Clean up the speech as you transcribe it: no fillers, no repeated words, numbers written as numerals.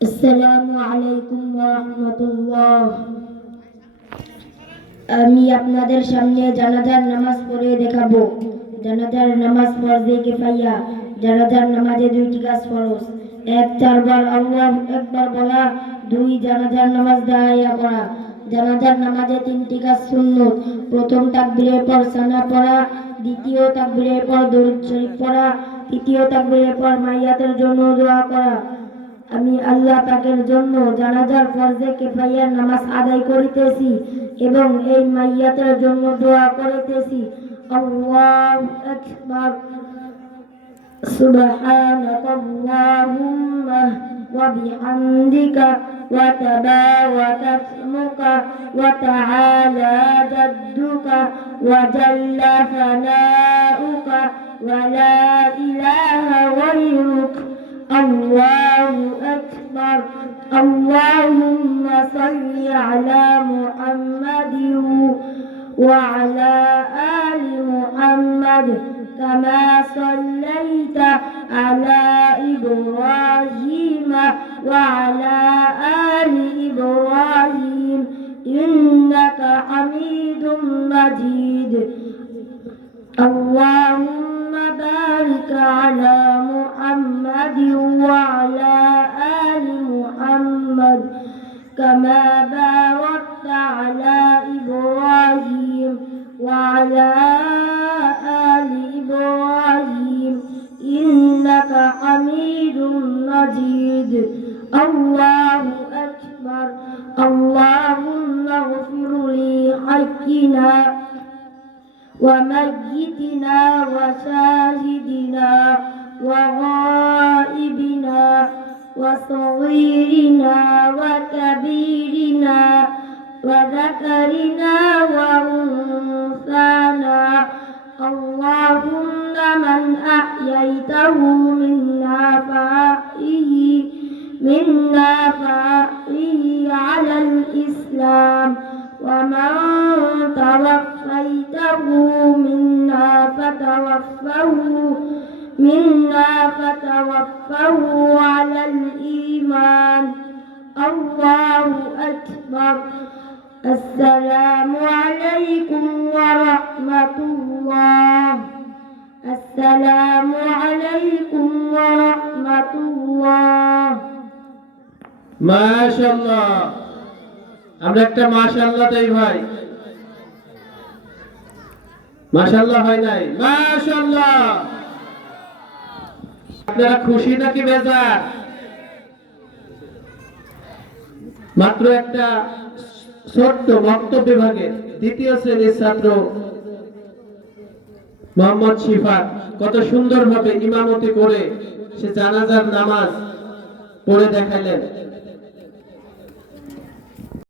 আসসালামু আলাইকুম ওয়া রাহমাতুল্লাহ। আমি আপনাদের সামনে জানাজার নামাজ পড়ে দেখাবো। জানাজার নামাজ ফরজে কিফায়া। জানাজার নামাজে দুইটি কাজ ফরজ। এক, চারবার আল্লাহু আকবার বলা। দুই, জানাজার নামাজ দাঁড়াইয়া পড়া। জানাজার নামাজে তিনটি কাজ সুন্নত। প্রথম তাকবীরের পর সানা পড়া, দ্বিতীয় তাকবীরের পর দরুদ শরীফ পড়া, তৃতীয় তাকবীরের পর মাইয়াতের জন্য দোয়া করা। আমি আল্লাহ পাকের জন্য জানাজার ফরজে কিফায়ার নামাজ আদায় করিতেছি এবং এই মাইয়াতের জন্য দোয়া করিতেছি। আল্লাহু আকবার। সুবহানাকাল্লাহুম্মা ওয়া বিহামদিকা ওয়া তাবারাকা ইসমুকা ওয়া তাআলা জাদ্দুকা ওয়া জাল্লা সানাউকা ওয়া লা ইলাহা গায়রুক। আল্লাহু আকবার। আল্লাহুম্মা সাল্লি আলা মুহাম্মাদিন ওয়া আলা আলি মুহাম্মাদ কামা সাল্লাইতা আলা ইব্রাহিম ওয়া আলা আলি ইব্রাহিম ইন্নাকা হামিদুম মাজিদ। আল্লাহুম্মা বারিক আলা মুহাম্মাদ وعلى آل محمد كما باركت على إبراهيم وعلى آل إبراهيم إنك حميد مجيد. الله أكبر. اللهم اغفر لحينا وميتنا وشاهدنا وغائبنا وصغيرنا وكبيرنا وذكرنا وأنثانا. اللهم من أحييته منا فأحيه على الإسلام ومن توفيته منا فتوفه على الإيمان. الله أكبر. السلام عليكم ورحمة الله. السلام عليكم ورحمة الله. মাশাআল্লাহ। আমরা একটা মাশাআল্লাহ তাই ভাই, মাশাআল্লাহ হয় নাই? মাশাআল্লাহ। আপনারা খুশি নাকি বেজার? মাত্র একটা ছোট্ট বক্তব্য বিভাগের দ্বিতীয় শ্রেণীর ছাত্র মোহাম্মদ শিফাত কত সুন্দরভাবে ইমামতি করে সে জানাজার নামাজ পড়ে দেখালেন।